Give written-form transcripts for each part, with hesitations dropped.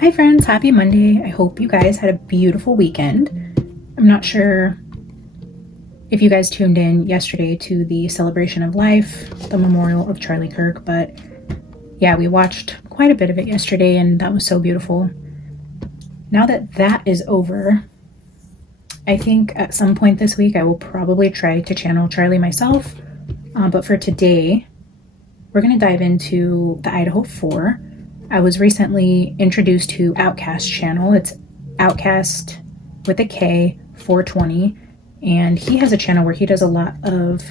Hi friends, happy Monday. I hope you guys had a beautiful weekend. I'm not sure if you guys tuned in yesterday to the celebration of life, the memorial of Charlie Kirk, but yeah, we watched quite a bit of it yesterday and that was so beautiful. Now that that is over, I think at some point this week I will probably try to channel Charlie myself, but for today, we're going to dive into the Idaho 4. I was recently introduced to Outcast's channel. It's Outcast with a K 420, and he has a channel where he does a lot of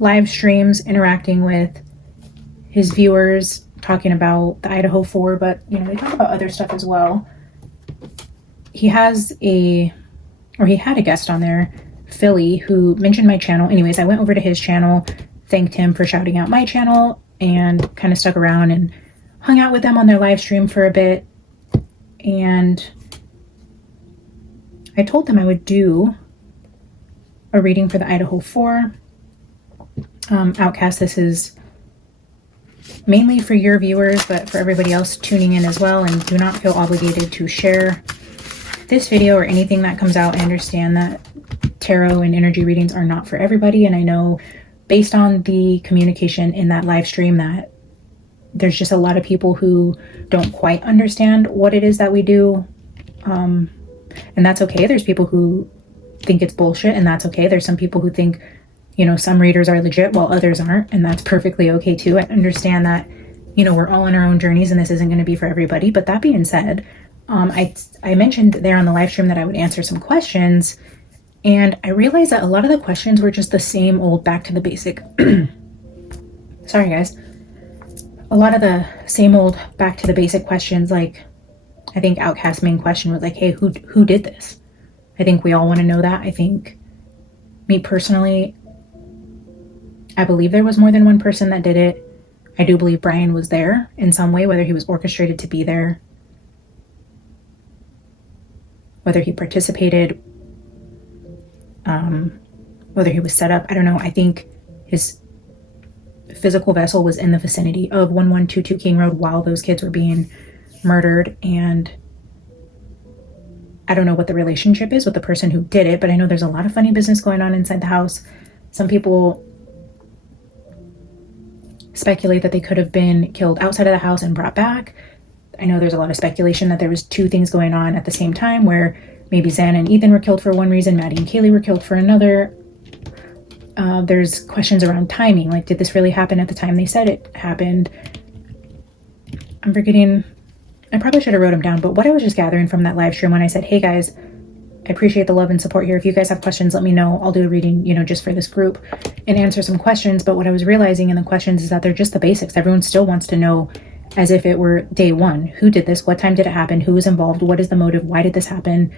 live streams interacting with his viewers, talking about the Idaho 4, but they talk about other stuff as well. He had a guest on there, Philly, who mentioned my channel. Anyways, I went over to his channel, thanked him for shouting out my channel, and kind of stuck around and hung out with them on their live stream for a bit. And I told them I would do a reading for the Idaho 4. Outcast, this is mainly for your viewers, but for everybody else tuning in as well. And do not feel obligated to share this video or anything that comes out. I understand that tarot and energy readings are not for everybody, and I know based on the communication in that live stream that there's just a lot of people who don't quite understand what it is that we do, and that's okay. There's people who think it's bullshit, and that's okay. There's some people who think some readers are legit while others aren't, and that's perfectly okay too. I understand that we're all on our own journeys and this isn't going to be for everybody. But that being said, I mentioned there on the live stream that I would answer some questions, and I realized that a lot of the questions were just the same old back to the basic. Sorry guys. A lot of the same old back to the basic questions. Like, I think Outcast's main question was like, hey, who did this? I think we all want to know that. I think, me personally, I believe there was more than one person that did it. I do believe Brian was there in some way, whether he was orchestrated to be there, whether he participated, whether he was set up. I don't know. I think his physical vessel was in the vicinity of 1122 King Road while those kids were being murdered. And I don't know what the relationship is with the person who did it, but I know there's a lot of funny business going on inside the house. Some people speculate that they could have been killed outside of the house and brought back. I know there's a lot of speculation that there was two things going on at the same time, where maybe Xana and Ethan were killed for one reason, Maddie and Kaylee were killed for another. There's questions around timing, like, did this really happen at the time they said it happened? I'm forgetting, I probably should have wrote them down, but what I was just gathering from that live stream when I said, hey guys, I appreciate the love and support here. If you guys have questions, let me know. I'll do a reading, just for this group and answer some questions. But what I was realizing in the questions is that they're just the basics. Everyone still wants to know, as if it were day one, who did this? What time did it happen? Who was involved? What is the motive? Why did this happen?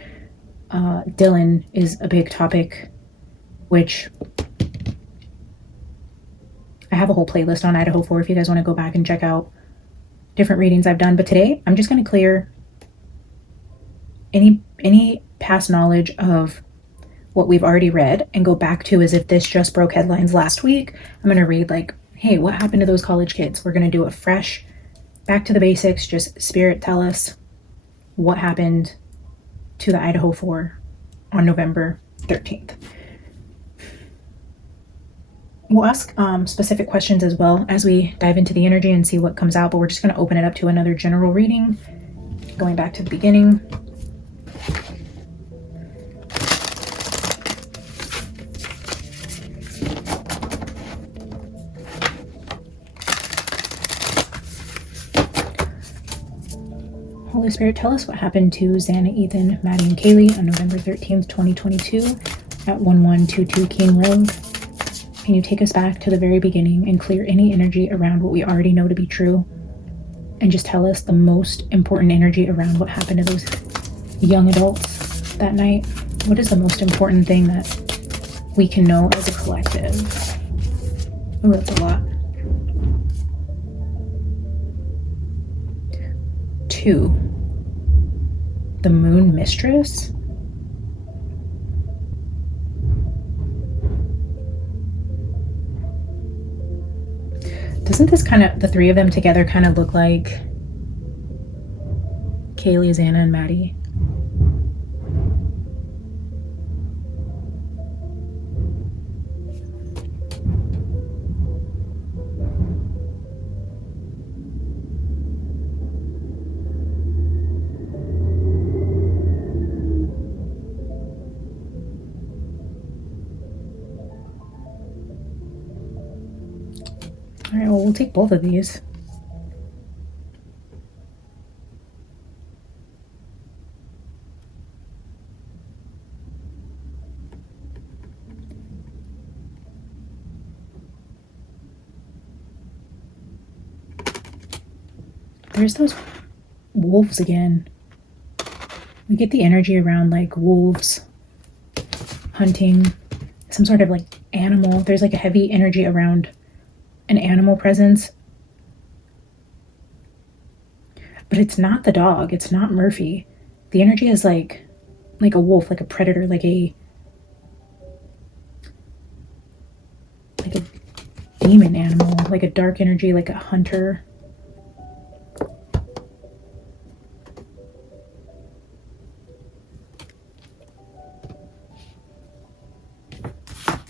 Dylan is a big topic, which I have a whole playlist on Idaho 4 if you guys want to go back and check out different readings I've done. But today I'm just going to clear any past knowledge of what we've already read and go back to as if this just broke headlines last week. I'm going to read like, hey, what happened to those college kids? We're going to do a fresh, back to the basics, just spirit tell us what happened to the Idaho 4 on November 13th. We'll ask specific questions as well as we dive into the energy and see what comes out, but we're just going to open it up to another general reading, going back to the beginning. Holy Spirit, tell us what happened to Xana, Ethan, Maddie, and Kaylee on November 13th, 2022 at 1122 King Road. Can you take us back to the very beginning and clear any energy around what we already know to be true? And just tell us the most important energy around what happened to those young adults that night. What is the most important thing that we can know as a collective? Oh, that's a lot. 2. The Moon Mistress. Doesn't this kind of, the three of them together kind of look like Kaylee, Xana, and Maddie? All right, well, we'll take both of these. There's those wolves again. We get the energy around like wolves, hunting, some sort of like animal. There's like a heavy energy around an animal presence. But it's not the dog. It's not Murphy. The energy is like a wolf, like a predator, like a demon animal, like a dark energy, like a hunter.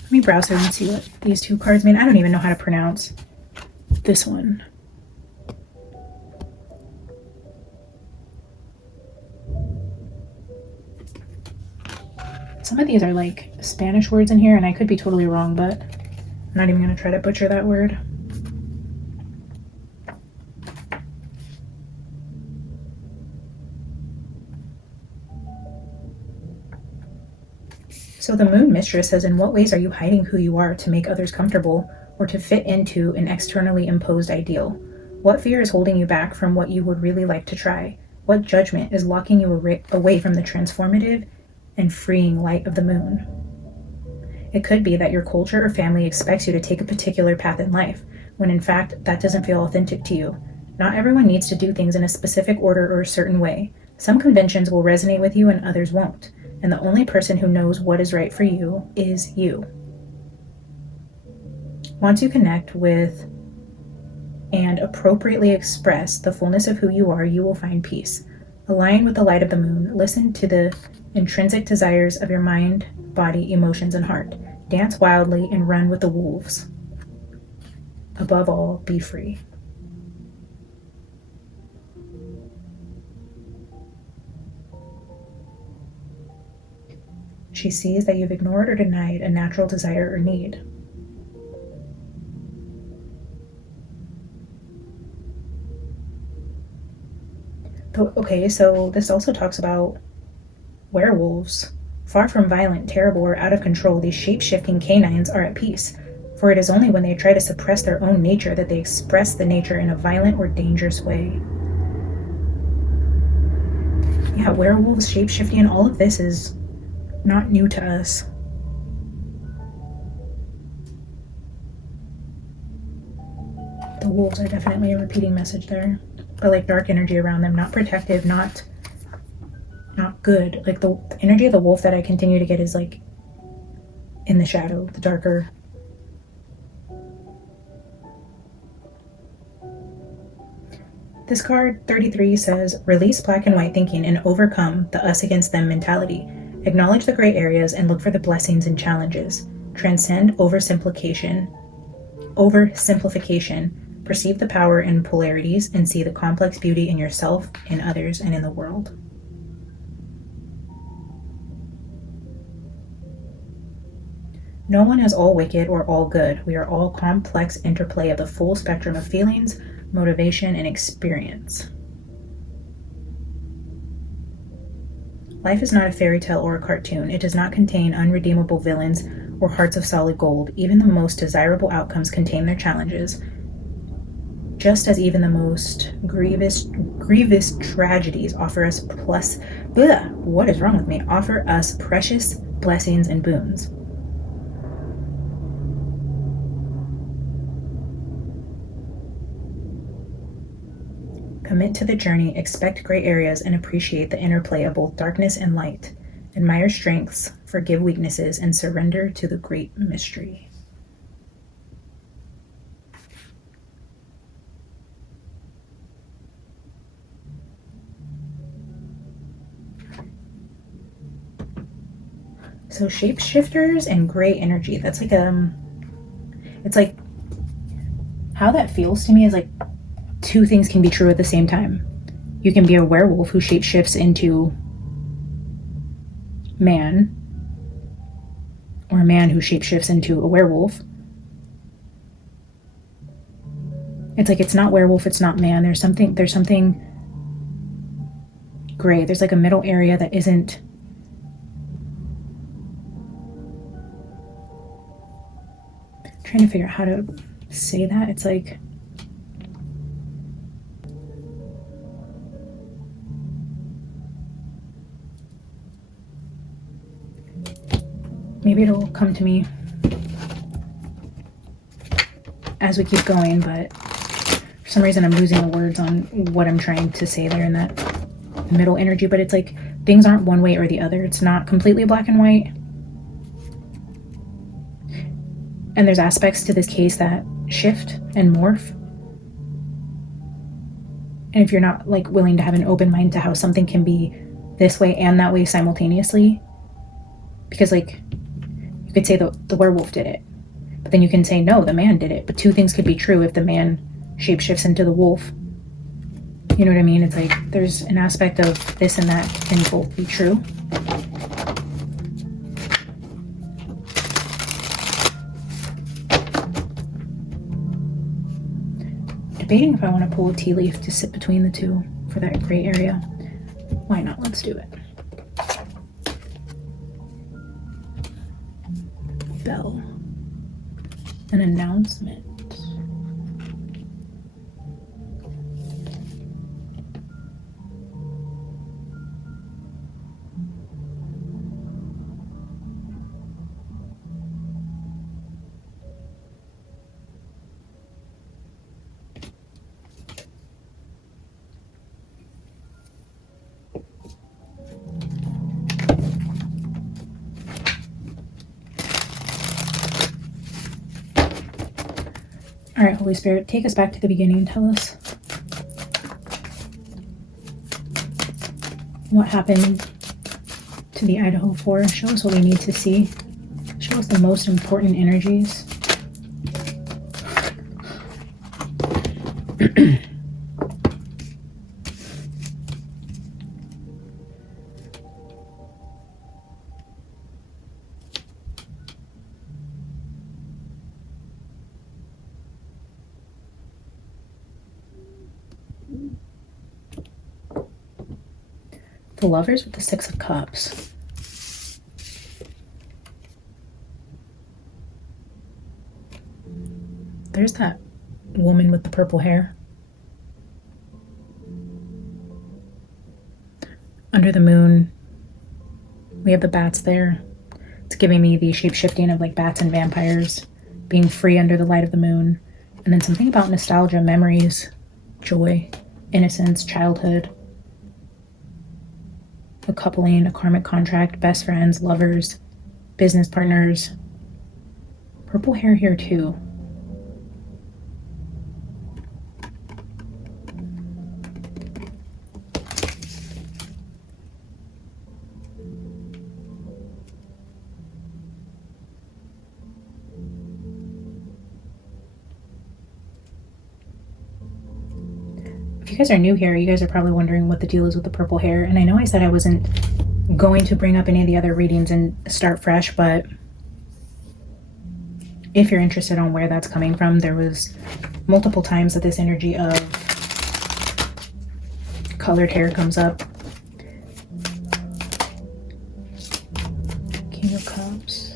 Let me browse through and see what these two cards mean. I don't even know how to pronounce this one. Some of these are like Spanish words in here, and I could be totally wrong, but I'm not even going to try to butcher that word. So the Moon Mistress says, in what ways are you hiding who you are to make others comfortable or to fit into an externally imposed ideal? What fear is holding you back from what you would really like to try? What judgment is locking you away from the transformative and freeing light of the moon? It could be that your culture or family expects you to take a particular path in life, when in fact that doesn't feel authentic to you. Not everyone needs to do things in a specific order or a certain way. Some conventions will resonate with you and others won't. And the only person who knows what is right for you is you. Once you connect with and appropriately express the fullness of who you are, you will find peace. Align with the light of the moon. Listen to the intrinsic desires of your mind, body, emotions, and heart. Dance wildly and run with the wolves. Above all, be free. She sees that you've ignored or denied a natural desire or need. Okay, so this also talks about werewolves. Far from violent, terrible, or out of control, these shape-shifting canines are at peace, for it is only when they try to suppress their own nature that they express the nature in a violent or dangerous way. Yeah, werewolves, shape-shifting, and all of this is not new to us. The wolves are definitely a repeating message there. But like dark energy around them, not protective, not good. Like the energy of the wolf that I continue to get is like in the shadow, the darker. This card 33 says, release black and white thinking and overcome the us against them mentality. Acknowledge the gray areas and look for the blessings and challenges. Transcend oversimplification. Perceive the power in polarities and see the complex beauty in yourself, in others, and in the world. No one is all wicked or all good. We are all complex interplay of the full spectrum of feelings, motivation, and experience. Life is not a fairy tale or a cartoon. It does not contain unredeemable villains or hearts of solid gold. Even the most desirable outcomes contain their challenges, just as even the most grievous tragedies offer us offer us precious blessings and boons. Commit to the journey, expect gray areas, and appreciate the interplay of both darkness and light. Admire strengths, forgive weaknesses, and surrender to the great mystery. So shapeshifters and gray energy. That's like it's like, how that feels to me is like two things can be true at the same time. You can be a werewolf who shapeshifts into man, or a man who shapeshifts into a werewolf. It's like, it's not werewolf, it's not man. There's something gray. There's like a middle area that isn't. I'm trying to figure out how to say that. It's like, maybe it'll come to me as we keep going, but for some reason I'm losing the words on what I'm trying to say there in that middle energy. But it's like, things aren't one way or the other. It's not completely black and white. And there's aspects to this case that shift and morph. And if you're not like willing to have an open mind to how something can be this way and that way simultaneously, because like, you could say the werewolf did it, but then you can say, no, the man did it. But two things could be true if the man shapeshifts into the wolf. You know what I mean? It's like, there's an aspect of this and that can both be true. Debating if I want to pull a tea leaf to sit between the two for that gray area. Why not? Let's do it. Bell. An announcement. All right, Holy Spirit, take us back to the beginning and tell us what happened to the Idaho 4. Show us what we need to see. Show us the most important energies. The Lovers with the Six of Cups. There's that woman with the purple hair. Under the moon, we have the bats there. It's giving me the shape-shifting of like bats and vampires being free under the light of the moon. And then something about nostalgia, memories, joy, innocence, childhood. A coupling, a karmic contract, best friends, lovers, business partners. Purple hair here too. If you guys are new here, you guys are probably wondering what the deal is with the purple hair. And I know I said I wasn't going to bring up any of the other readings and start fresh, but if you're interested on where that's coming from, there was multiple times that this energy of colored hair comes up. King of Cups.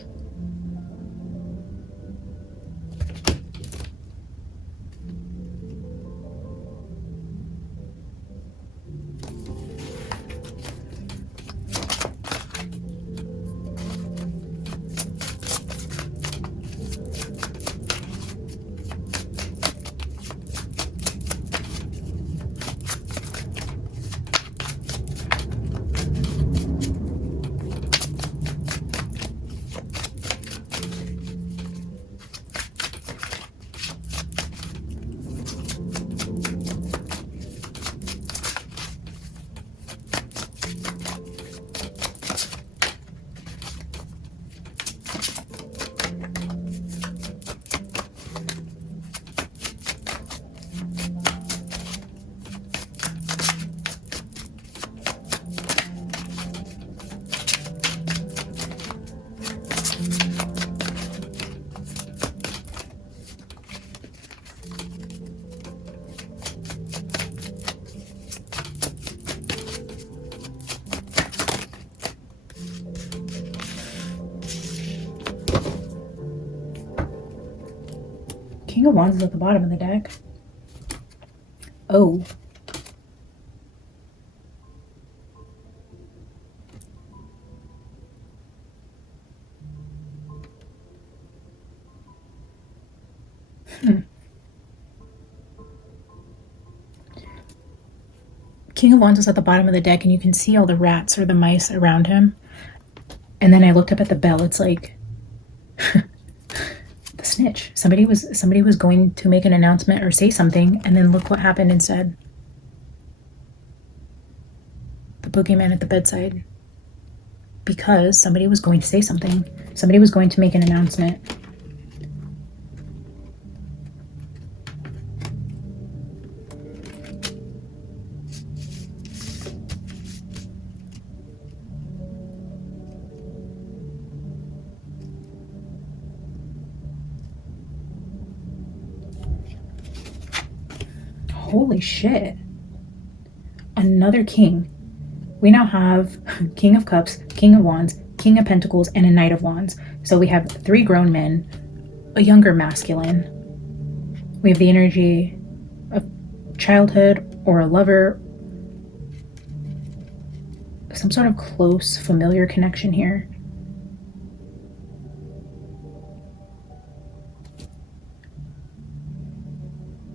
King of Wands is at the bottom of the deck. Oh. King of Wands is at the bottom of the deck, and you can see all the rats or the mice around him. And then I looked up at the bell. It's like the snitch. Somebody was going to make an announcement or say something, and then look what happened instead. The boogeyman at the bedside. Because somebody was going to say something. Somebody was going to make an announcement. Holy shit. Another king. We now have King of Cups, King of Wands, King of Pentacles, and a Knight of Wands. So we have 3 grown men, a younger masculine. We have the energy of childhood or a lover. Some sort of close, familiar connection here.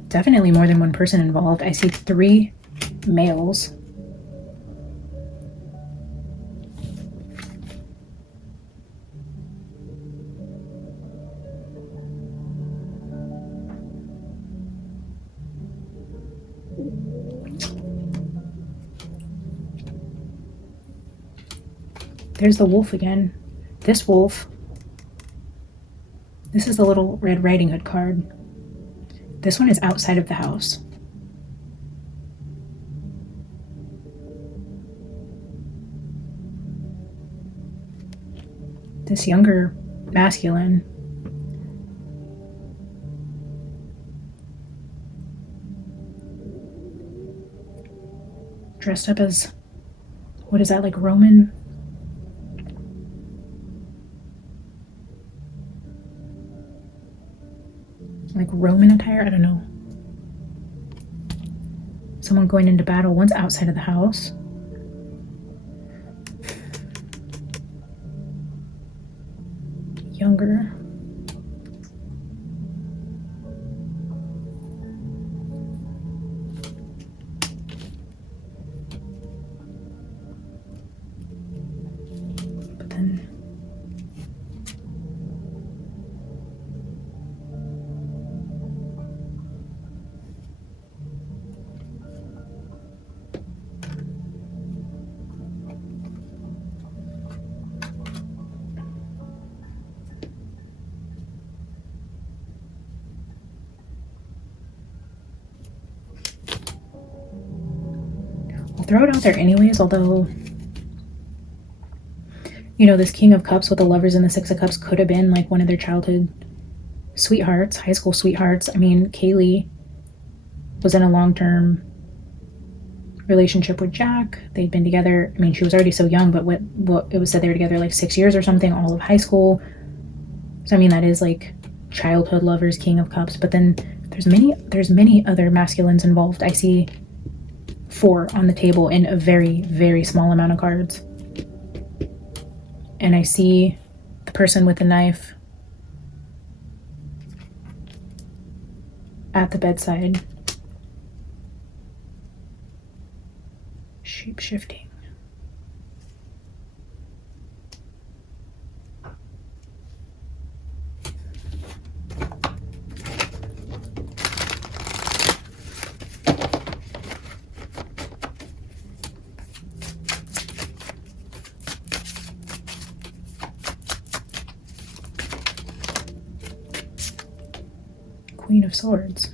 Definitely more than one person involved. I see 3 males. There's the wolf again. This wolf. This is the little Red Riding Hood card. This one is outside of the house. This younger masculine. Dressed up as, what is that, like Roman? Like Roman attire? I don't know. Someone going into battle. One's outside of the house. Younger. But then I'll throw it out there anyways, although, you know, this King of Cups with the Lovers and the Six of Cups could have been like one of their childhood sweethearts, high school sweethearts. I mean, Kaylee was in a long-term relationship with Jack. They'd been together. I mean, she was already so young, but what it was said they were together like 6 years or something, all of high school. So I mean, that is like childhood lovers, King of Cups. But then there's many other masculines involved. I see 4 on the table in a very, very small amount of cards. And I see the person with the knife at the bedside. Shape-shifting. Queen of Swords.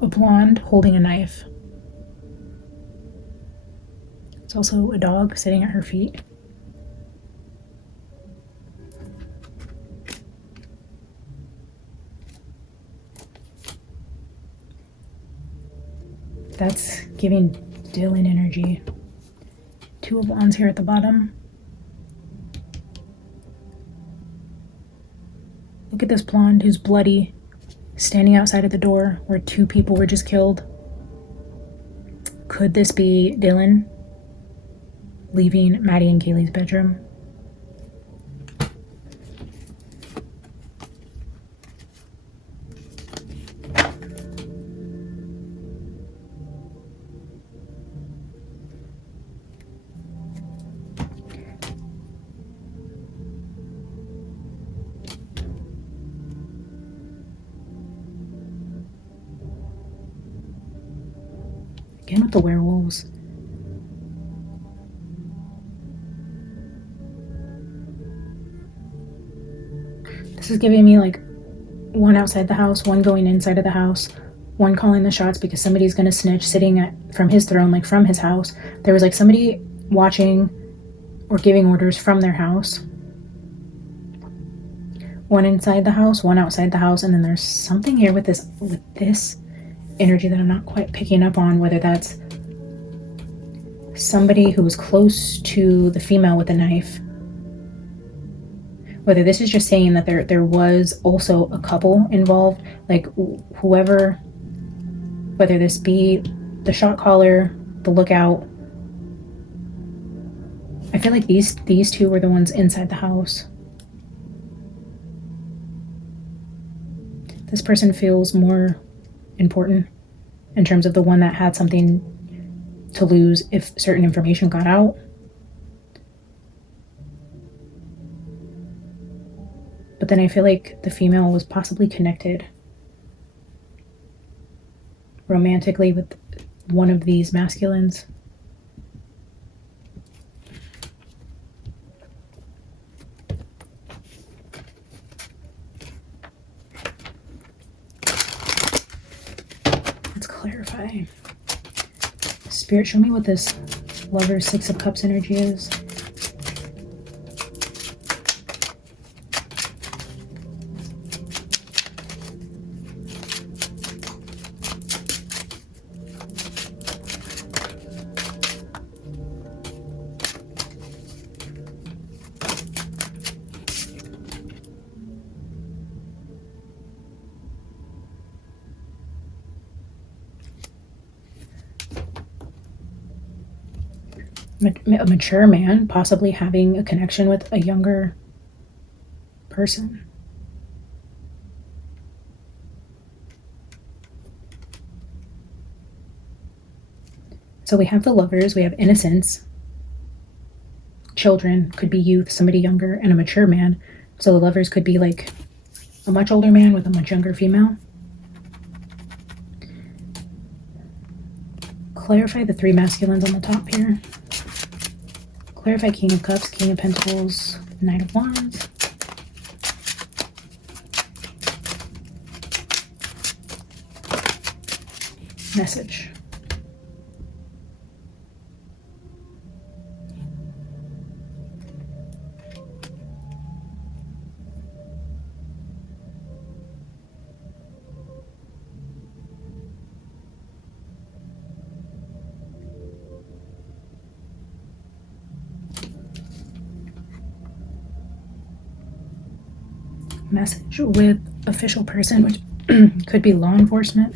A blonde holding a knife. It's also a dog sitting at her feet. That's giving Dylan energy. Two of Wands here at the bottom. Look at this blonde who's bloody, standing outside of the door where two people were just killed. Could this be Dylan leaving Maddie and Kaylee's bedroom? Again with the werewolves. This is giving me like one outside the house, one going inside of the house, one calling the shots because somebody's gonna snitch, sitting from his throne, like from his house. There was like somebody watching or giving orders from their house. One inside the house, one outside the house, and then there's something here with this energy that I'm not quite picking up on, whether that's somebody who was close to the female with the knife, whether this is just saying that there was also a couple involved, like whoever, whether this be the shot caller, the lookout. I feel like these two were the ones inside the house. This person feels more important in terms of the one that had something to lose if certain information got out. But then I feel like the female was possibly connected romantically with one of these masculines. Let's clarify. Spirit, show me what this Lover Six of Cups energy is. A mature man possibly having a connection with a younger person. So we have the Lovers, we have innocence, children, could be youth, somebody younger, and a mature man. So the Lovers could be like a much older man with a much younger female. Clarify the three masculines on the top here. Clarify King of Cups, King of Pentacles, Knight of Wands. Message. Message with official person, which could be law enforcement.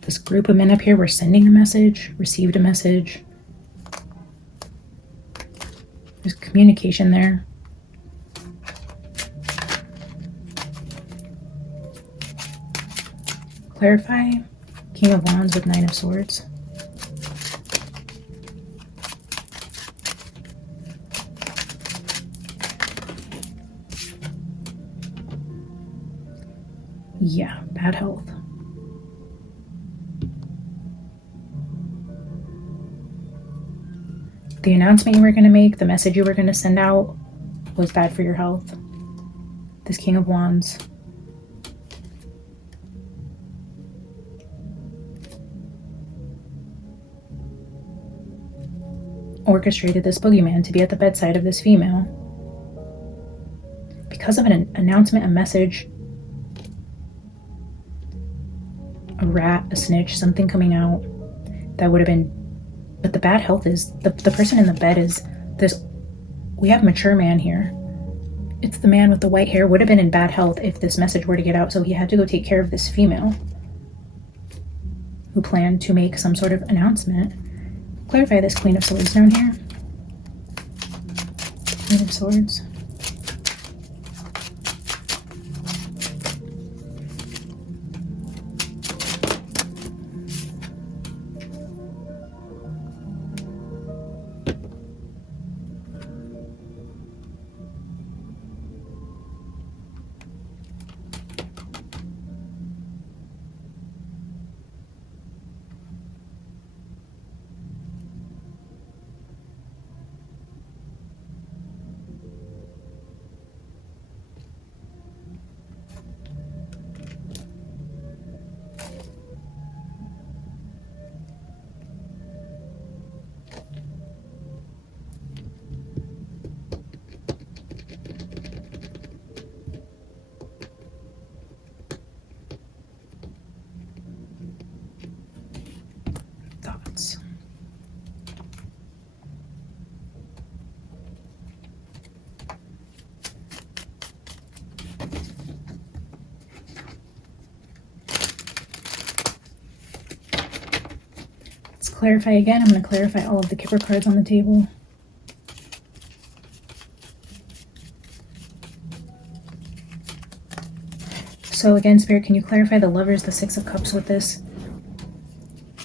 This group of men up here were sending a message, received a message. There's communication there. Clarify King of Wands with Nine of Swords. Yeah, bad health. The announcement you were going to make, the message you were going to send out was bad for your health. This King of Wands. orchestrated this boogeyman to be at the bedside of this female. Because of an announcement, a message, a rat, a snitch, something coming out that would have been. But the bad health is the person in the bed is this. We have mature man here. It's the man with the white hair would have been in bad health if this message were to get out, so he had to go take care of this female who planned to make some sort of announcement. Clarify this Queen of Swords down here. Queen of Swords. Thoughts. Let's clarify again. I'm going to clarify all of the Kipper cards on the table. So again, Spirit, can you clarify the Lovers, the Six of Cups with this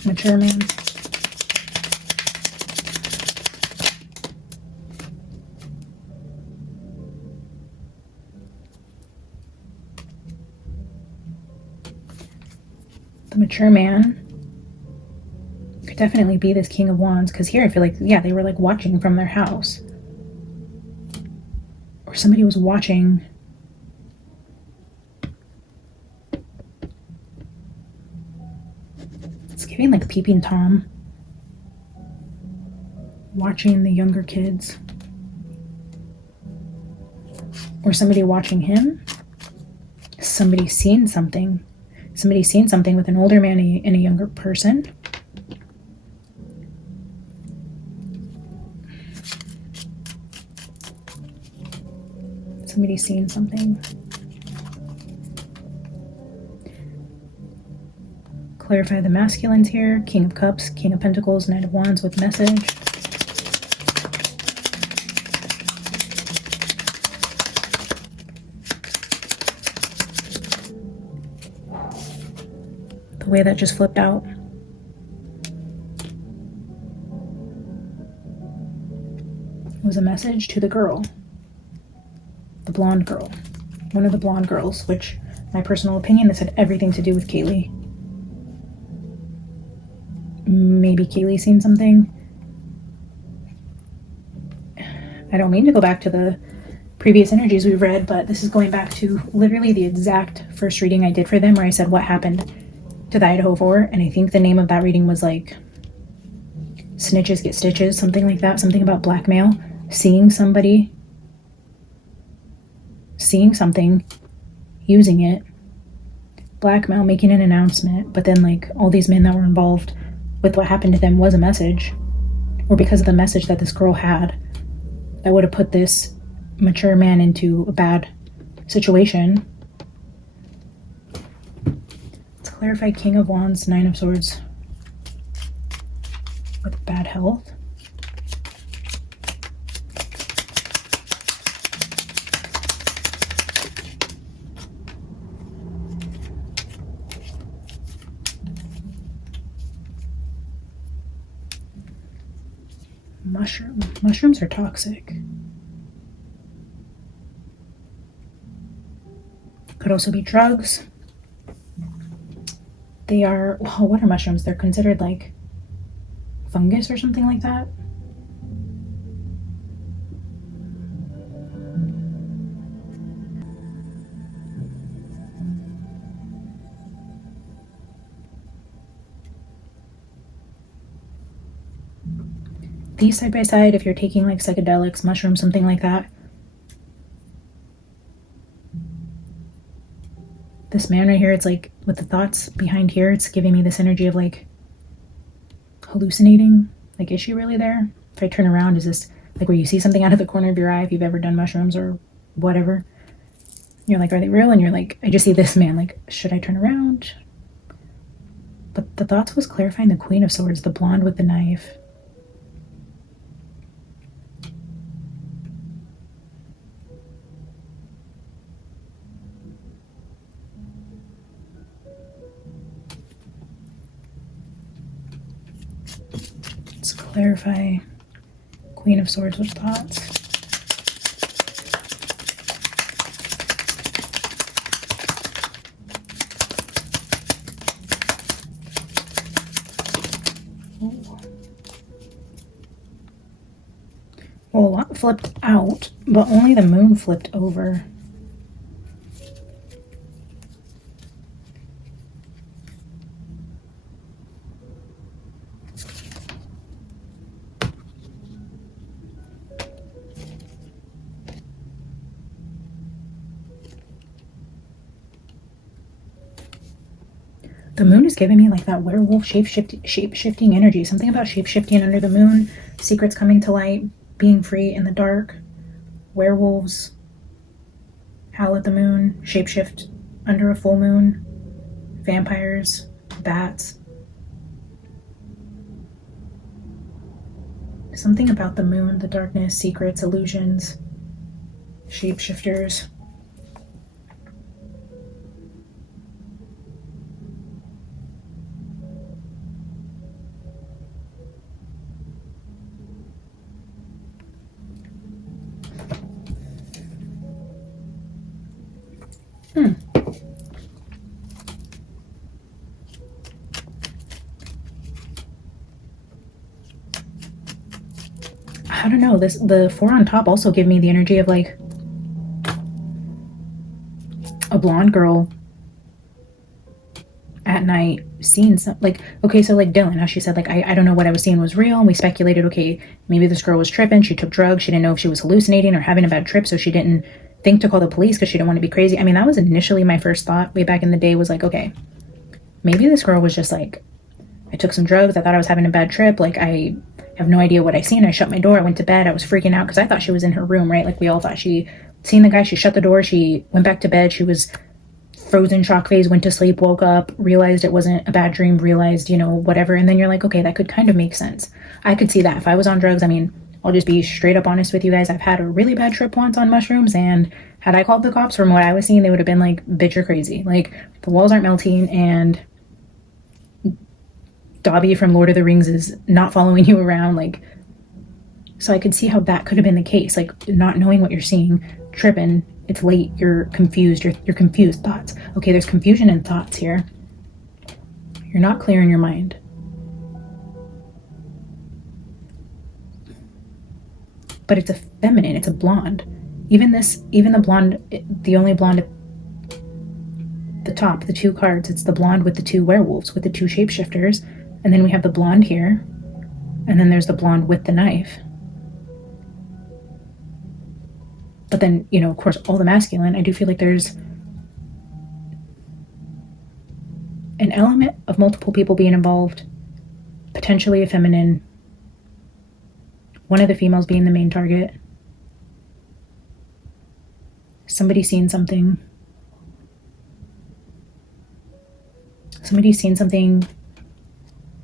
mature man? The mature man could definitely be this King of Wands, because here I feel like, yeah, they were like watching from their house. Or somebody was watching. It's giving like Peeping Tom. Watching the younger kids. Or somebody watching him. Somebody seen something. Somebody's seen something with an older man and a younger person. Somebody's seen something. Clarify the masculines here. King of Cups, King of Pentacles, Knight of Wands with message. The way that just flipped out. It was a message to the girl. The blonde girl. One of the blonde girls, which, my personal opinion, this had everything to do with Kaylee. Maybe Kaylee seen something. I don't mean to go back to the previous energies we've read, but this is going back to literally the exact first reading I did for them, where I said what happened to the Idaho 4, and I think the name of that reading was like Snitches Get Stitches, something like that, something about blackmail, seeing somebody, seeing something, using it, blackmail, making an announcement, but then like all these men that were involved with what happened to them was a message, or because of the message that this girl had that would have put this mature man into a bad situation. Let's clarify King of Wands, Nine of Swords with bad health. Mushrooms are toxic. Could also be drugs. They are, well, what are mushrooms? They're considered like fungus or something like that. these side by side, if you're taking like psychedelics, mushrooms, something like that. This man right here, it's like with the thoughts behind here, it's giving me this energy of like hallucinating. Like, is she really there? If I turn around, is this like where you see something out of the corner of your eye if you've ever done mushrooms or whatever? You're like, are they real? And you're like, I just see this man, like, should I turn around? But the thoughts was clarifying the Queen of Swords, the blonde with the knife. Let's clarify Queen of Swords with thoughts. Well, a lot flipped out, but only the moon flipped over. The moon is giving me like that werewolf shape-shifting energy. Something about shape-shifting under the moon, secrets coming to light, being free in the dark, werewolves howl at the moon, shapeshift under a full moon, vampires, bats. Something about the moon, the darkness, secrets, illusions, shapeshifters. I don't know, the 4 on top also give me the energy of like a blonde girl at night seeing some, like, okay, so like Dylan, how she said like I don't know what I was seeing was real, and we speculated, okay, maybe this girl was tripping, she took drugs, she didn't know if she was hallucinating or having a bad trip, so she didn't think to call the police because she didn't want to be crazy. I mean, that was initially my first thought way back in the day, was like, okay, maybe this girl was just like, I took some drugs, I thought I was having a bad trip, like I have no idea what I seen, I shut my door, I went to bed, I was freaking out because I thought she was in her room, right? Like we all thought she seen the guy, she shut the door, she went back to bed, she was frozen shock phase, went to sleep, woke up, realized it wasn't a bad dream, realized, you know, whatever. And then you're like, okay, that could kind of make sense. I could see that if I was on drugs. I mean, I'll just be straight up honest with you guys. I've had a really bad trip once on mushrooms, and had I called the cops, from what I was seeing, they would have been like, bitch, you're crazy. Like, the walls aren't melting, and Dobby from Lord of the Rings is not following you around. Like, so I could see how that could have been the case. Like, not knowing what you're seeing, tripping, it's late, you're confused, you're confused. Thoughts. Okay, there's confusion in thoughts here. You're not clear in your mind. But it's a feminine, it's a blonde. Even the blonde, the only blonde at the top, the 2 cards, it's the blonde with the 2 werewolves, with the 2 shapeshifters. And then we have the blonde here. And then there's the blonde with the knife. But then, you know, of course, all the masculine, I do feel like there's an element of multiple people being involved, potentially a feminine, one of the females being the main target. Somebody's seen something. Somebody's seen something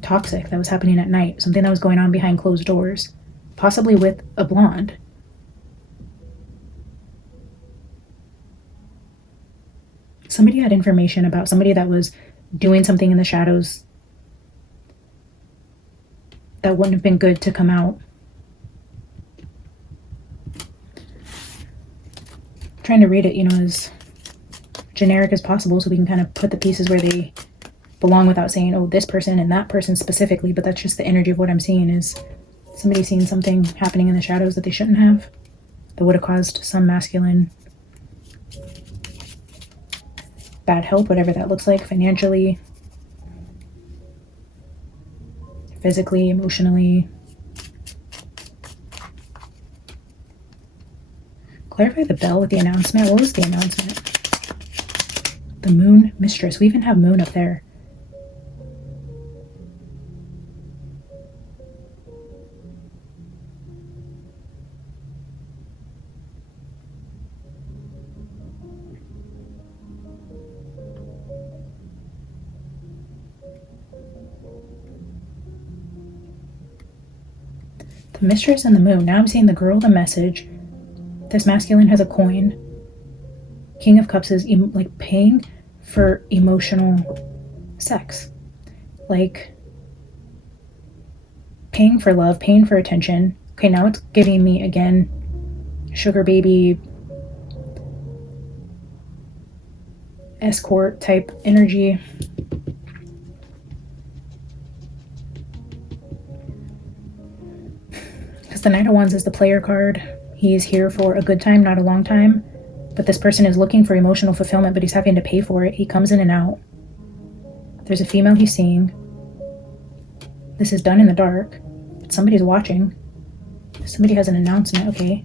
toxic that was happening at night, something that was going on behind closed doors, possibly with a blonde. Somebody had information about somebody that was doing something in the shadows that wouldn't have been good to come out. I'm trying to read it, you know, as generic as possible so we can kind of put the pieces where they belong without saying, oh, this person and that person specifically, but that's just the energy of what I'm seeing, is somebody seeing something happening in the shadows that they shouldn't have, that would have caused some masculine bad health, whatever that looks like, financially, physically, emotionally. Clarify the bell with the announcement. What was the announcement? The moon mistress. We even have moon up there. The mistress and the moon. Now I'm seeing the girl, the message. This masculine has a coin. King of Cups is like paying for emotional sex. Like paying for love, paying for attention. Okay, now it's giving me again sugar baby, escort type energy. Because the Knight of Wands is the player card. He's here for a good time, not a long time. But this person is looking for emotional fulfillment, but he's having to pay for it. He comes in and out. There's a female he's seeing. This is done in the dark. Somebody's watching. Somebody has an announcement. Okay.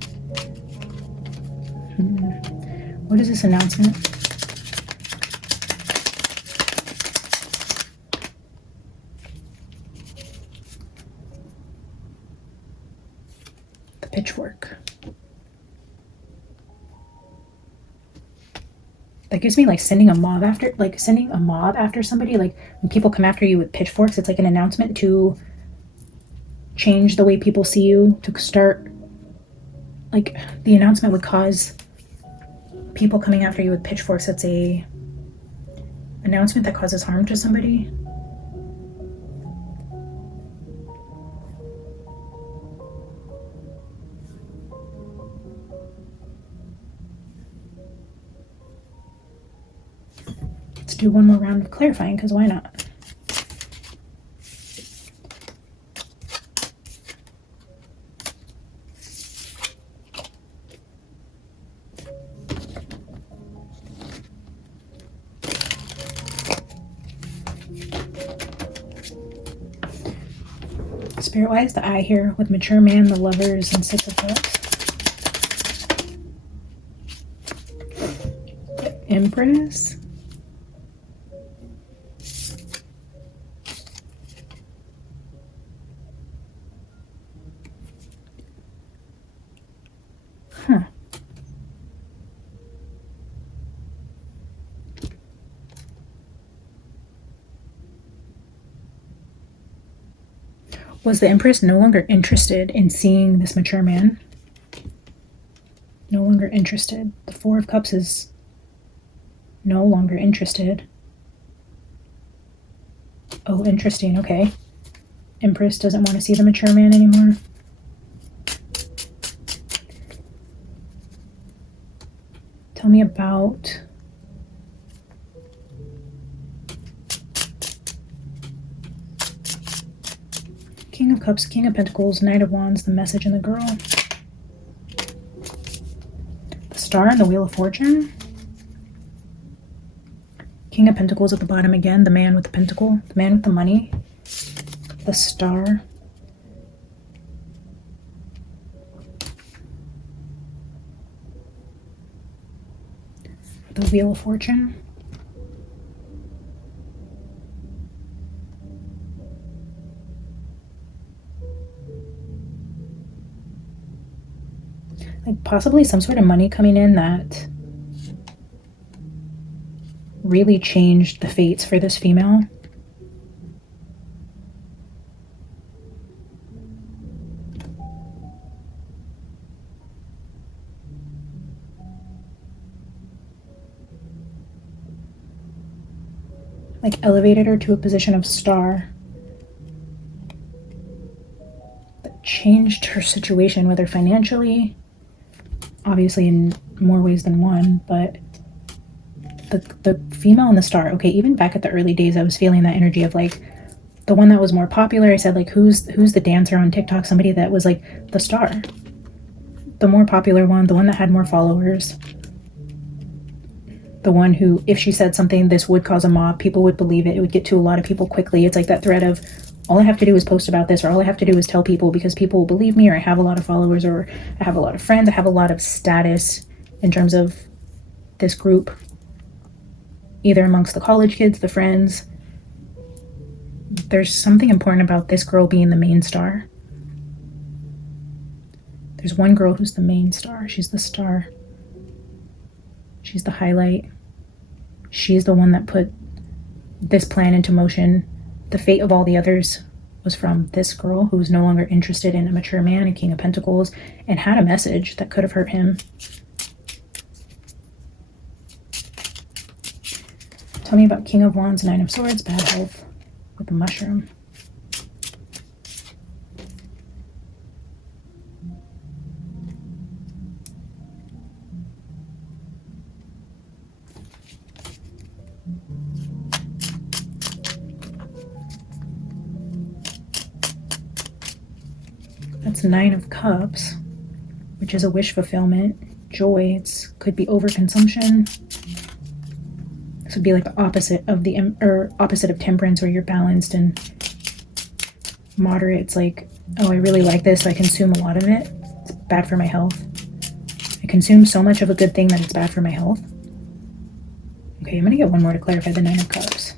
What is this announcement? The pitchfork. That gives me like sending a mob after somebody. Like when people come after you with pitchforks, it's like an announcement to change the way people see you, to start, like the announcement would cause people coming after you with pitchforks. That's a announcement that causes harm to somebody. Let's do one more round of clarifying, because why not? Spirit-wise, the Eye here with mature man, the Lovers, and Six of Cups. The Empress. Huh. Was the Empress no longer interested in seeing this mature man? No longer interested. The Four of Cups is no longer interested. Oh, interesting. Okay. Empress doesn't want to see the mature man anymore. Tell me about King of Cups, King of Pentacles, Knight of Wands, the Message, and the Girl. The Star and the Wheel of Fortune. King of Pentacles at the bottom again, the man with the pentacle, the man with the money, the Star. The Wheel of Fortune. Like possibly some sort of money coming in that really changed the fates for this female. Like elevated her to a position of star. That changed her situation, whether financially, obviously in more ways than one, but the female and the star. Okay, even back at the early days, I was feeling that energy of like the one that was more popular. I said like, who's the dancer on TikTok? Somebody that was like the star, the more popular one, the one that had more followers, the one who, if she said something, this would cause a mob. People would believe it. It would get to a lot of people quickly. It's like that thread of all I have to do is post about this, or all I have to do is tell people because people will believe me, or I have a lot of followers, or I have a lot of friends, I have a lot of status in terms of this group, either amongst the college kids, the friends. There's something important about this girl being the main star. There's one girl who's the main star. She's the star. She's the highlight. She's the one that put this plan into motion. The fate of all the others was from this girl who's no longer interested in a mature man, a King of Pentacles, and had a message that could have hurt him. Tell me about King of Wands, Nine of Swords, bad health with the mushroom. That's Nine of Cups, which is a wish fulfillment, joy. It could be overconsumption. This would be like the opposite of opposite of temperance, where you're balanced and moderate. It's like, oh, I really like this, so I consume a lot of it. It's bad for my health. I consume so much of a good thing that it's bad for my health. Okay, I'm gonna get one more to clarify the Nine of Cups.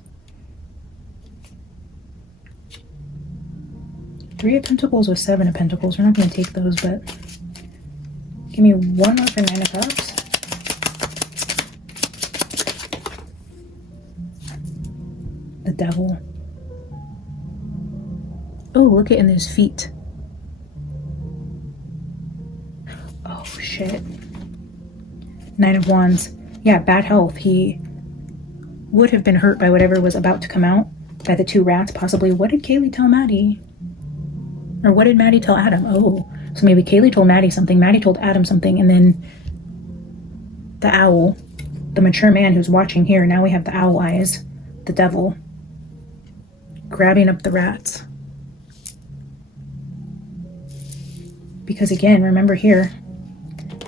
Three of Pentacles with Seven of Pentacles. We're not going to take those, but give me one more for Nine of Cups. The Devil. Oh, look at in his feet. Oh, shit. Nine of Wands. Yeah, bad health. He would have been hurt by whatever was about to come out, by the two rats, possibly. What did Kaylee tell Maddie? Or what did Maddie tell Adam? Oh, so maybe Kaylee told Maddie something, Maddie told Adam something, and then the owl, the mature man who's watching here, now we have the owl eyes, the devil, grabbing up the rats. Because again, remember here,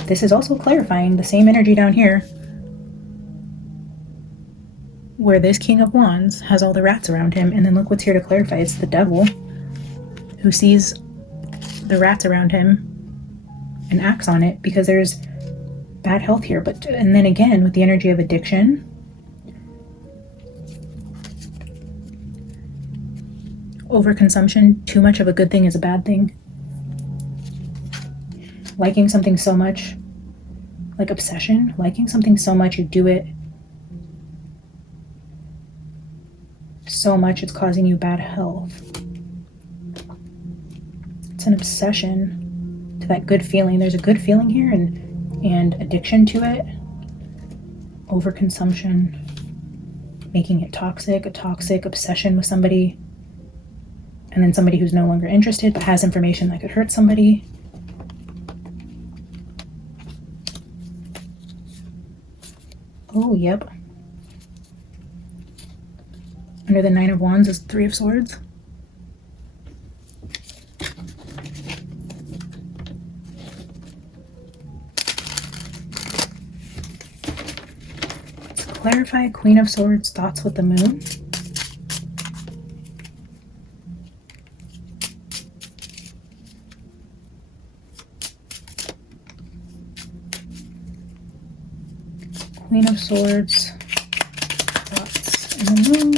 this is also clarifying the same energy down here, where this King of Wands has all the rats around him, and then look what's here to clarify. It's the devil who sees the rats around him and acts on it, because there's bad health here. But and then again with the energy of addiction, overconsumption, too much of a good thing is a bad thing. Liking something so much, like obsession, liking something so much you do it so much it's causing you bad health. It's an obsession to that good feeling. There's a good feeling here, and addiction to it. Overconsumption, making it toxic, a toxic obsession with somebody, and then somebody who's no longer interested but has information that could hurt somebody. Oh, yep. Under the Nine of Wands is Three of Swords. Clarify Queen of Swords, thoughts with the moon. Queen of Swords, thoughts and the moon.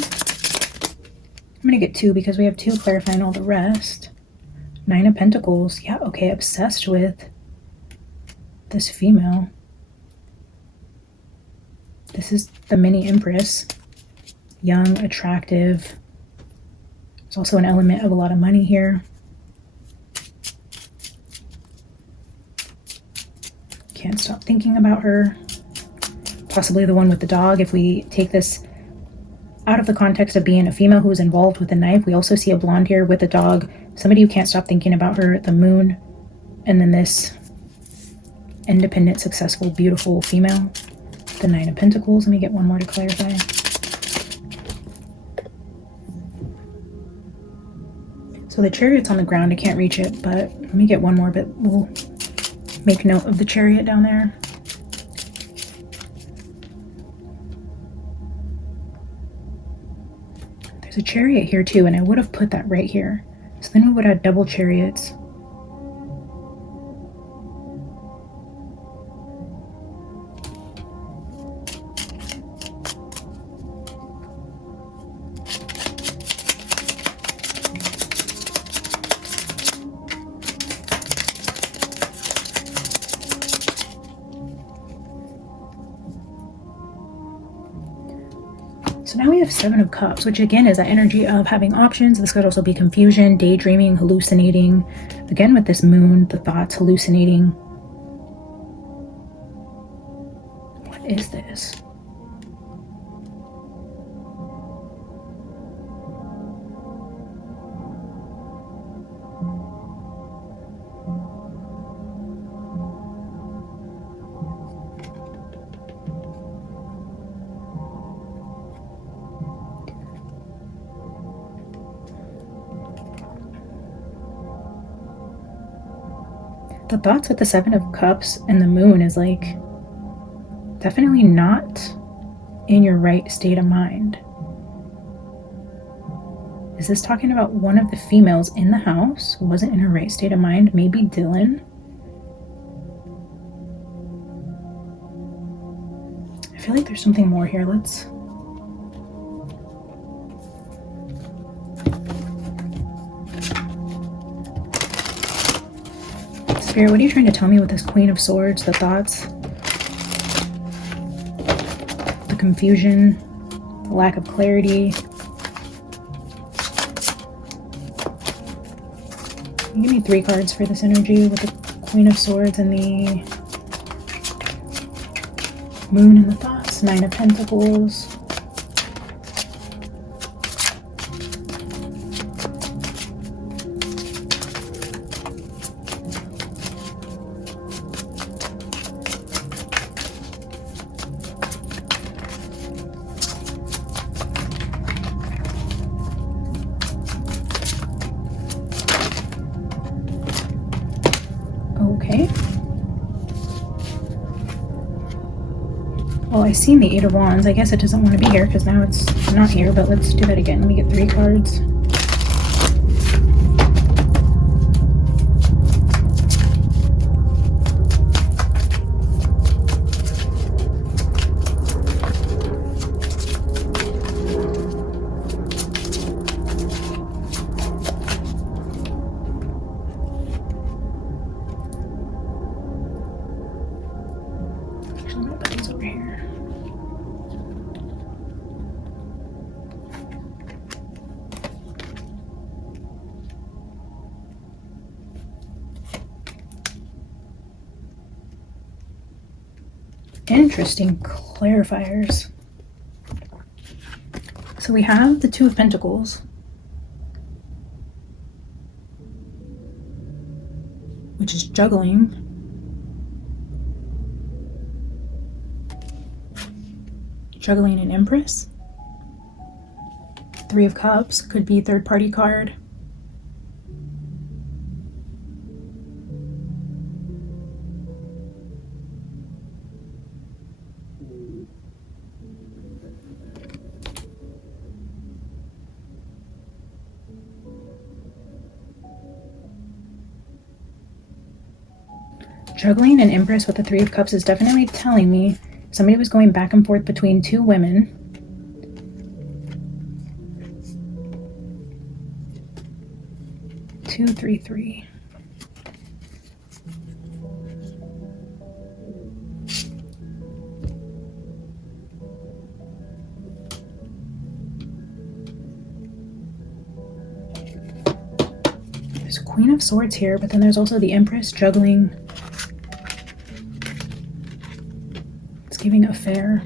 I'm going to get two because we have two clarifying all the rest. Nine of Pentacles. Yeah, okay, obsessed with this female. This is the mini Empress. Young, attractive. There's also an element of a lot of money here. Can't stop thinking about her. Possibly the one with the dog. If we take this out of the context of being a female who is involved with a knife, we also see a blonde here with a dog. Somebody who can't stop thinking about her, the moon, and then this independent, successful, beautiful female. The Nine of Pentacles. Let me get one more to clarify. So the Chariot's on the ground. I can't reach it, but let me get one more, but we'll make note of the Chariot down there. There's a chariot here too, and I would have put that right here. So then we would have double chariots. So now we have Seven of Cups, which again is that energy of having options. This could also be confusion, daydreaming, hallucinating. Again, with this moon, the thoughts hallucinating. What is this? The thoughts with the Seven of Cups and the moon is like definitely not in your right state of mind. Is this talking about one of the females in the house who wasn't in her right state of mind? Maybe Dylan? I feel like there's something more here. Let's... Spirit, what are you trying to tell me with this Queen of Swords? The thoughts, the confusion, the lack of clarity. Give me 3 cards for this energy with the Queen of Swords and the Moon and the thoughts. 9 of Pentacles. Okay. Well, I've seen the 8 of Wands. I guess it doesn't want to be here because now it's not here, but let's do that again. Let me get 3 cards. I'm gonna put these over here. Interesting clarifiers. So we have the 2 of Pentacles, which is juggling. Juggling an Empress. 3 of Cups could be third party card. Juggling an Empress with the 3 of Cups is definitely telling me somebody was going back and forth between 2 women. Two, three, three. There's Queen of Swords here, but then there's also the Empress juggling. Giving affair.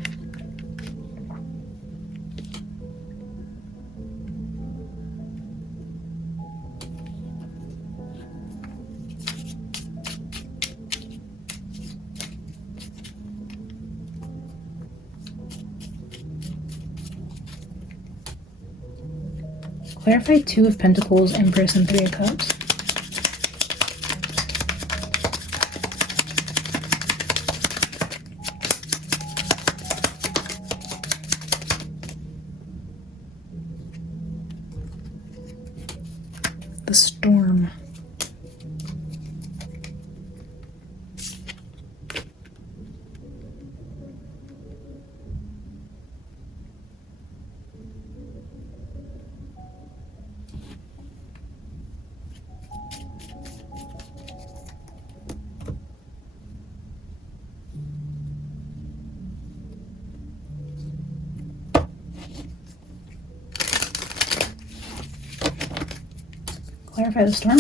Clarify 2 of Pentacles, Empress, and 3 of Cups. clarify the storm.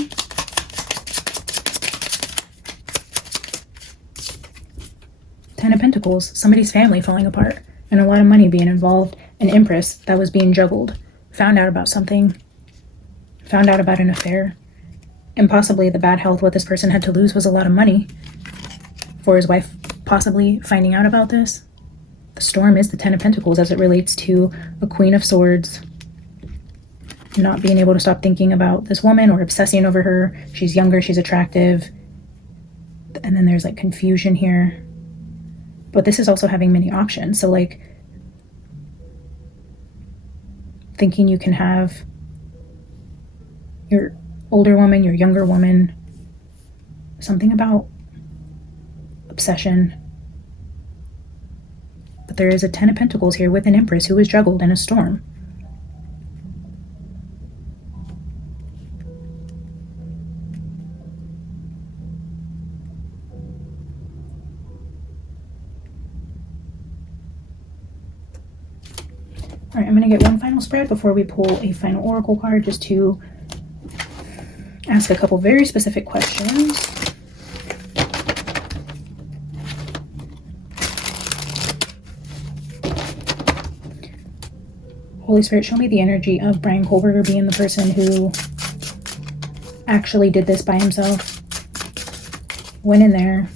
Ten of Pentacles, somebody's family falling apart and a lot of money being involved. An Empress that was being juggled, found out about something, found out about an affair, and possibly the bad health. What this person had to lose was a lot of money for his wife possibly finding out about this. The storm is the Ten of Pentacles as it relates to a Queen of Swords not being able to stop thinking about this woman or obsessing over her. She's younger, she's attractive, and then there's like confusion here. But this is also having many options. So like thinking you can have your older woman, your younger woman, something about obsession. But there is a Ten of Pentacles here with an Empress who was juggled in a storm. All right, I'm going to get one final spread before we pull a final oracle card, just to ask a couple very specific questions. Holy Spirit, show me the energy of Brian Kohlberger being the person who actually did this by himself. Went in there,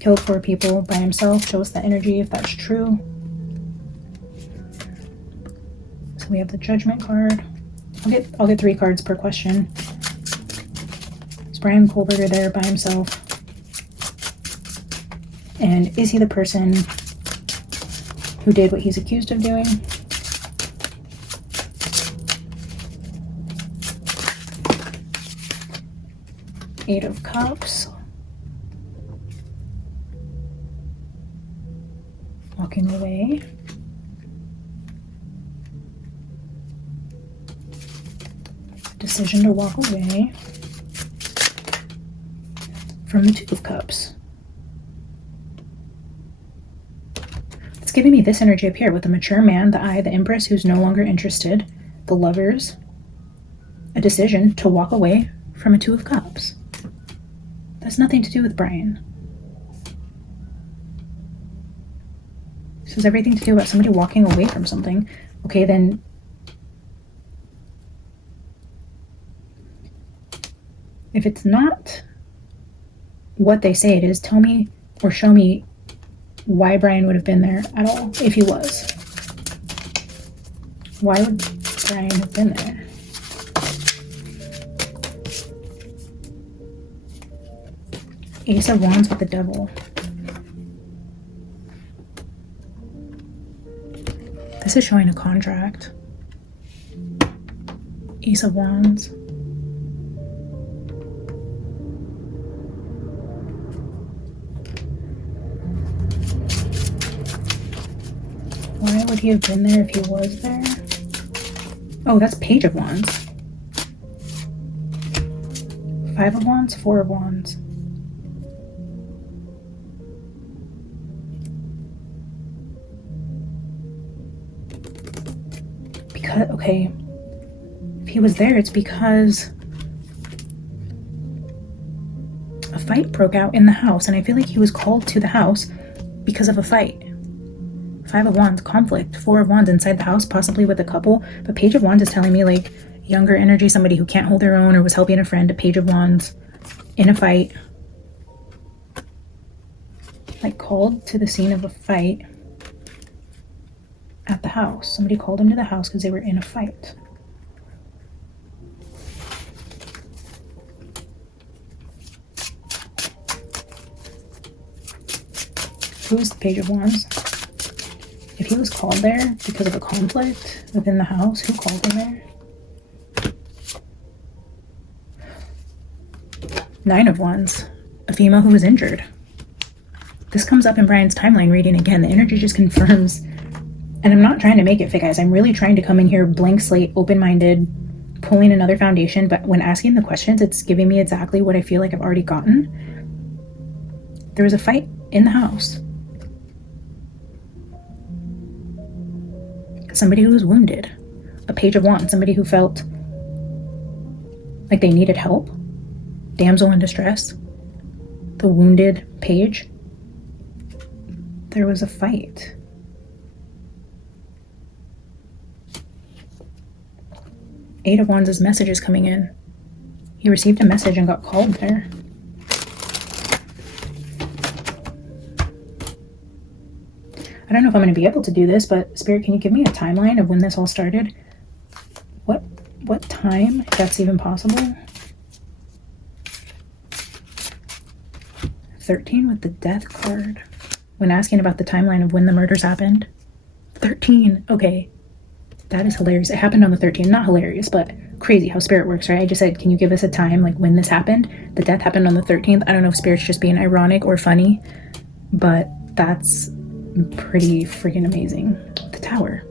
killed 4 people by himself. Show us the energy if that's true. We have the Judgment card. I'll get 3 cards per question. Is Brian Kohlberger there by himself? And is he the person who did what he's accused of doing? Eight of Cups. Walking away. Decision to walk away from the Two of Cups. It's giving me this energy up here with the mature man, the Eye, the Empress who's no longer interested, the Lovers, a decision to walk away from a Two of Cups. That's nothing to do with Brian. This has everything to do about somebody walking away from something. Okay, then if it's not what they say it is, tell me or show me why Brian would have been there at all, if he was. Why would Brian have been there? Ace of Wands with the Devil. This is showing a contract. Ace of Wands. Why would he have been there if he was there? Oh, that's Page of Wands. 5 of Wands, 4 of Wands. Because, okay, if he was there, it's because a fight broke out in the house, and I feel like he was called to the house because of a fight. 5 of Wands, conflict. 4 of Wands inside the house, possibly with a couple. But Page of Wands is telling me like younger energy, somebody who can't hold their own or was helping a friend. A Page of Wands in a fight. Like called to the scene of a fight at the house. Somebody called him to the house because they were in a fight. Who's the Page of Wands? If he was called there because of a conflict within the house, who called him there? 9 of Wands, a female who was injured. This comes up in Brian's timeline reading again. The energy just confirms, and I'm not trying to make it fit, guys. I'm really trying to come in here blank slate, open-minded, pulling another foundation, but when asking the questions, it's giving me exactly what I feel like I've already gotten. There was a fight in the house. Somebody who was wounded. A Page of Wands, somebody who felt Like they needed help. Damsel in distress. The wounded page. There was a fight. Eight of Wands' message is coming in. He received a message and got called there. I don't know if I'm going to be able to do this, but Spirit, can you give me a timeline of when this all started? What time, if that's even possible? 13 with the Death card. When asking about the timeline of when the murders happened. 13. Okay. That is hilarious. It happened on the 13th. Not hilarious, but crazy how Spirit works, right? I just said, can you give us a time, like when this happened? The death happened on the 13th. I don't know if Spirit's just being ironic or funny, but that's pretty freaking amazing. The Tower.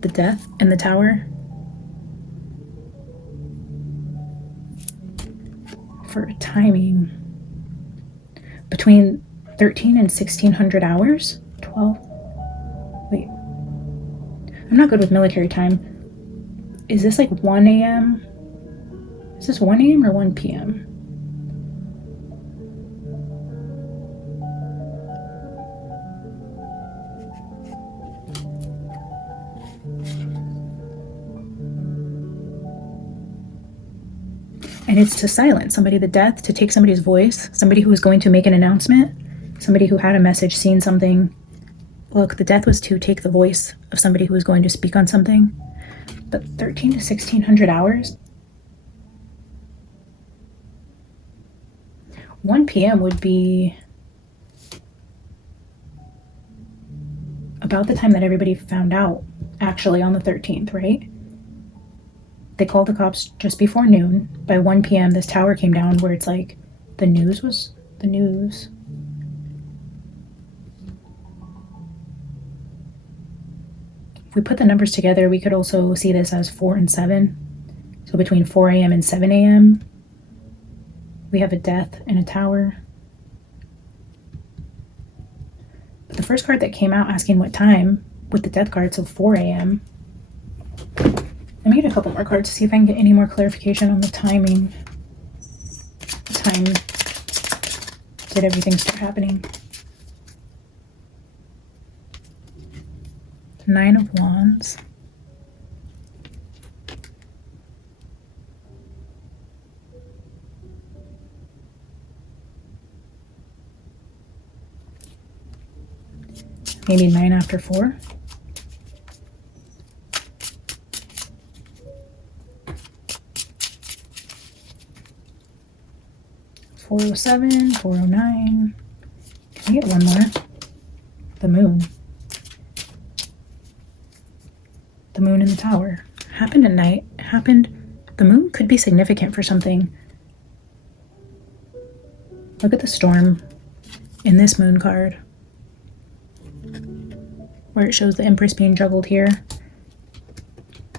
The death and the Tower. For timing. Between 13 and 1600 hours? 12? Wait. I'm not good with military time. Is this like 1 a.m.? Is this 1 a.m. or 1 p.m.? And it's to silence somebody, the death, to take somebody's voice, somebody who was going to make an announcement, somebody who had a message, seen something. Look, the death was to take the voice of somebody who was going to speak on something. But 13 to 1600 hours? 1 p.m. would be about the time that everybody found out, actually, on the 13th, right? They called the cops just before noon. By 1 p.m., this tower came down where it's like the news was the news. If we put the numbers together, we could also see this as 4 and 7. So between 4 a.m. and 7 a.m., we have a death and a tower. But the first card that came out asking what time with the death card, so 4 a.m. Let me get a couple more cards to see if I can get any more clarification on the timing. What time did everything start happening? 9 of Wands. Maybe 9 after 4. 407, 409. Can I get one more? The moon. The moon in the tower. Happened at night. Happened. The moon could be significant for something. Look at the storm in this moon card, where it shows the Empress being juggled here.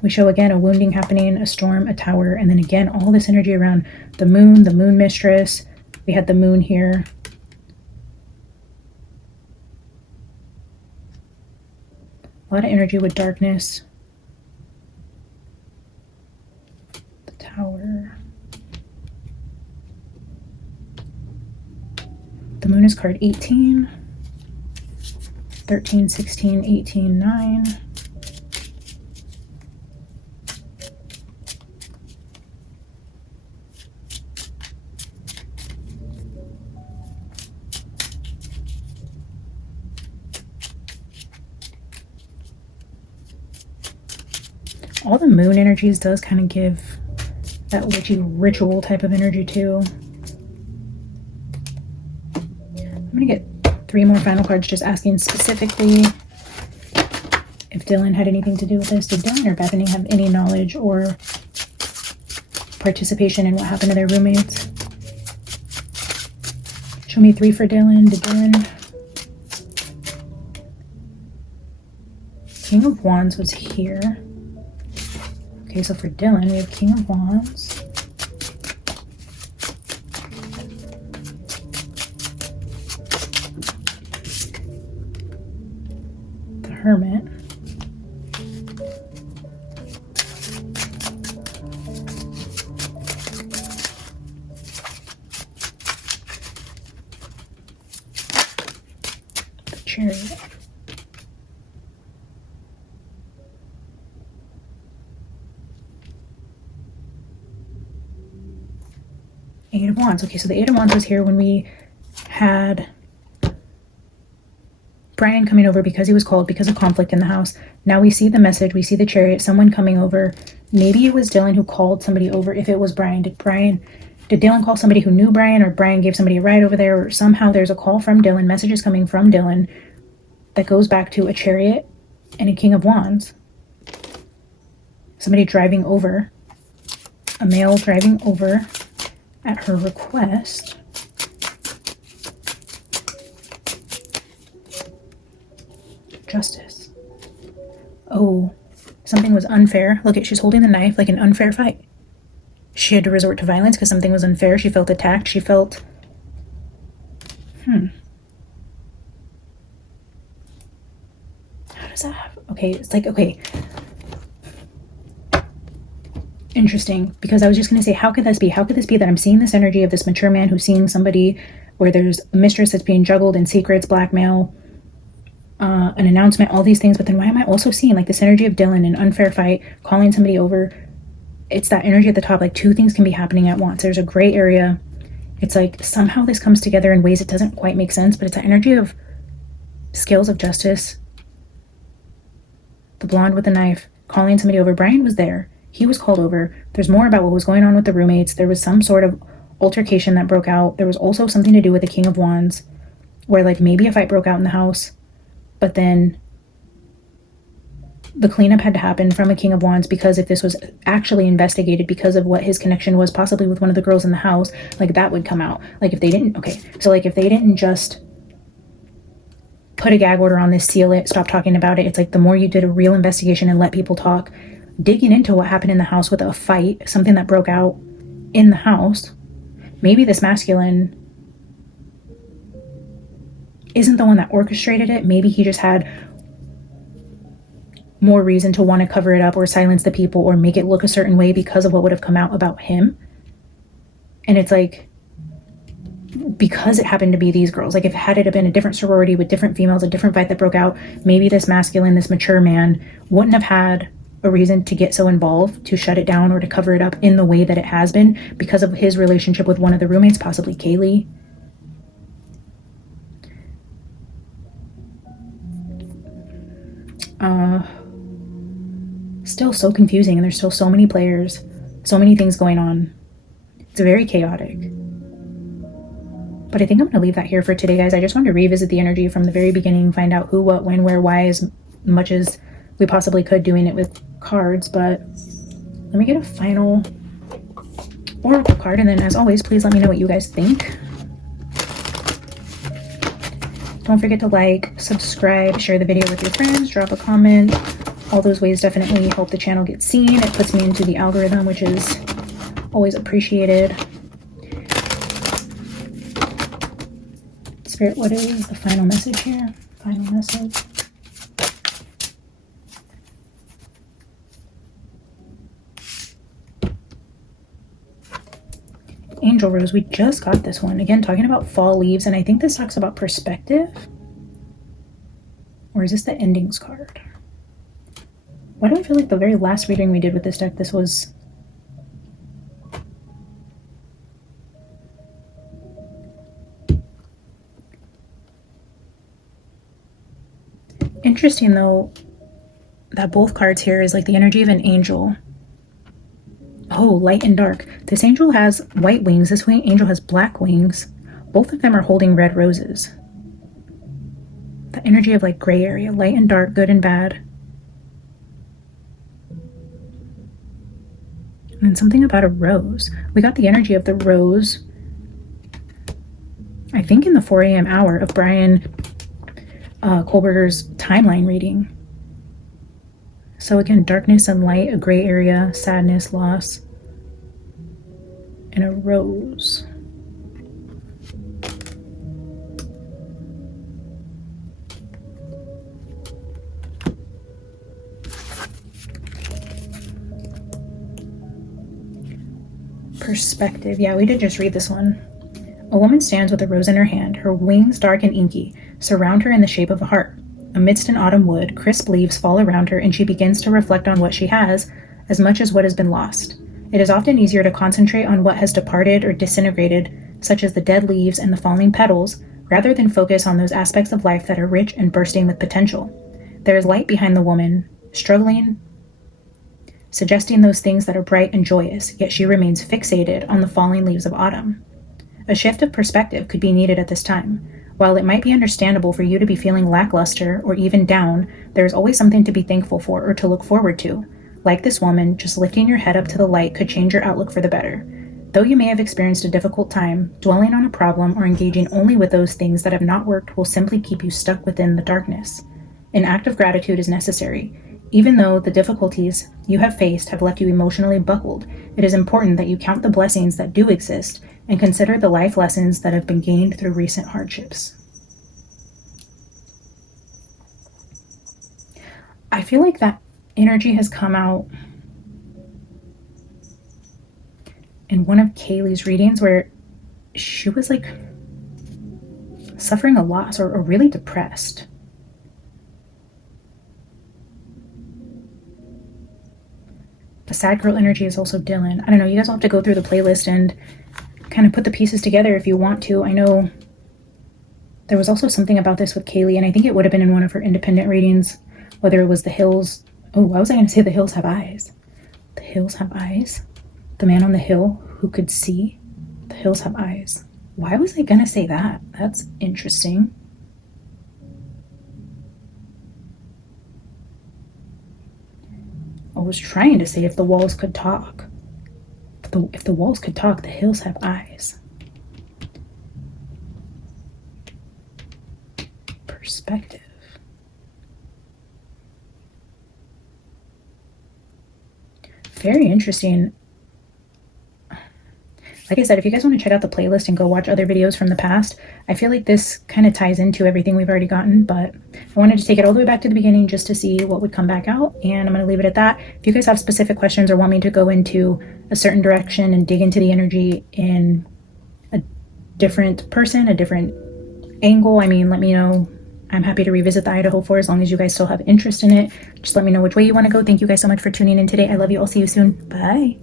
We show again a wounding happening, a storm, a tower, and then again all this energy around the moon mistress. We had the moon here. A lot of energy with darkness. The tower. The moon is card 18. 13, 16, 18, 9. All the moon energies does kind of give that witchy ritual type of energy too. I'm going to get 3 more final cards just asking specifically if Dylan had anything to do with this. Did Dylan or Bethany have any knowledge or participation in what happened to their roommates? Show me 3 for Dylan. Did Dylan? King of Wands was here. Okay, so for Dylan, we have King of Wands. The Hermit. Chariot. Eight of Wands. Okay, so the Eight of Wands was here when we had Brian coming over because he was called, because of conflict in the house. Now we see the message, we see the Chariot, someone coming over. Maybe it was Dylan who called somebody over. If it was Brian, did Dylan call somebody who knew Brian, or Brian gave somebody a ride over there, or somehow there's a call from Dylan, messages coming from Dylan that goes back to a Chariot and a King of Wands. Somebody driving over, a male driving over at her request. Justice. Oh, something was unfair. Look at, she's holding the knife like an unfair fight. She had to resort to violence because something was unfair. She felt attacked. She felt... How does that happen? Okay, it's like, okay. Interesting, because I was just going to say, how could this be? How could this be that I'm seeing this energy of this mature man who's seeing somebody where there's a mistress that's being juggled in secrets, blackmail, an announcement, all these things, but then why am I also seeing like this energy of Dylan, an unfair fight, calling somebody over? It's that energy at the top, like two things can be happening at once. There's a gray area. It's like somehow this comes together in ways it doesn't quite make sense, but it's that energy of scales of justice. The blonde with the knife, calling somebody over. Brian was there. He was called over. There's more about what was going on with the roommates. There was some sort of altercation that broke out. There was also something to do with the King of Wands, where like maybe a fight broke out in the house, but then the cleanup had to happen from a King of Wands, because if this was actually investigated because of what his connection was possibly with one of the girls in the house, like that would come out. Like if they didn't, okay, so like if they didn't just put a gag order on this, seal it, stop talking about it, it's like the more you did a real investigation and let people talk, digging into what happened in the house with a fight, something that broke out in the house, maybe this masculine isn't the one that orchestrated it. Maybe he just had more reason to want to cover it up or silence the people or make it look a certain way because of what would have come out about him. And it's like, because it happened to be these girls, like if had it been a different sorority with different females, a different fight that broke out, maybe this masculine, this mature man wouldn't have had a reason to get so involved, to shut it down or to cover it up in the way that it has been because of his relationship with one of the roommates, possibly Kaylee. Still so confusing, and there's still so many players, so many things going on. It's very chaotic. But I think I'm going to leave that here for today, guys. I just wanted to revisit the energy from the very beginning, find out who, what, when, where, why, as much as we possibly could doing it with cards. But let me get a final oracle card, and then as always, please let me know what you guys think. Don't forget to like, subscribe, share the video with your friends, drop a comment. All those ways definitely help the channel get seen. It puts me into the algorithm, which is always appreciated. Spirit, what is the final message here? Final message. Angel Rose, we just got this one. Again, talking about fall leaves, and I think this talks about perspective. Or is this the endings card? Why do I feel like the very last reading we did with this deck, this was... Interesting, though, that both cards here is like the energy of an angel. Oh, light and dark. This angel has white wings. This angel has black wings. Both of them are holding red roses. The energy of like gray area, light and dark, good and bad. And then something about a rose. We got the energy of the rose, I think in the 4 a.m. hour of Brian Kohlberger's timeline reading. So again, darkness and light, a gray area, sadness, loss, and a rose. Perspective. Yeah, we did just read this one. A woman stands with a rose in her hand, her wings dark and inky, surround her in the shape of a heart. Amidst an autumn wood, crisp leaves fall around her, and she begins to reflect on what she has, as much as what has been lost. It is often easier to concentrate on what has departed or disintegrated, such as the dead leaves and the falling petals, rather than focus on those aspects of life that are rich and bursting with potential. There is light behind the woman, struggling, suggesting those things that are bright and joyous, yet she remains fixated on the falling leaves of autumn. A shift of perspective could be needed at this time. While it might be understandable for you to be feeling lackluster or even down, there is always something to be thankful for or to look forward to. Like this woman, just lifting your head up to the light could change your outlook for the better. Though you may have experienced a difficult time, dwelling on a problem or engaging only with those things that have not worked will simply keep you stuck within the darkness. An act of gratitude is necessary. Even though the difficulties you have faced have left you emotionally buckled, it is important that you count the blessings that do exist and consider the life lessons that have been gained through recent hardships. I feel like that energy has come out in one of Kaylee's readings where she was like suffering a loss or really depressed. The sad girl energy is also Dylan. I don't know, you guys will have to go through the playlist and kind of put the pieces together if you want to. I know there was also something about this with Kaylee, and I think it would have been in one of her independent readings, whether it was the hills. Oh, why was I going to say the hills have eyes? The hills have eyes? The man on the hill who could see? The hills have eyes. Why was I going to say that? That's interesting. I was trying to say if the walls could talk. If the walls could talk, the hills have eyes. Perspective. Very interesting. Like I said, if you guys want to check out the playlist and go watch other videos from the past, I feel like this kind of ties into everything we've already gotten, but I wanted to take it all the way back to the beginning just to see what would come back out, and I'm going to leave it at that. If you guys have specific questions or want me to go into a certain direction and dig into the energy in a different person, a different angle, I mean, let me know. I'm happy to revisit the Idaho for as long as you guys still have interest in it. Just let me know which way you want to go. Thank you guys so much for tuning in today. I love you. I'll see you soon. Bye.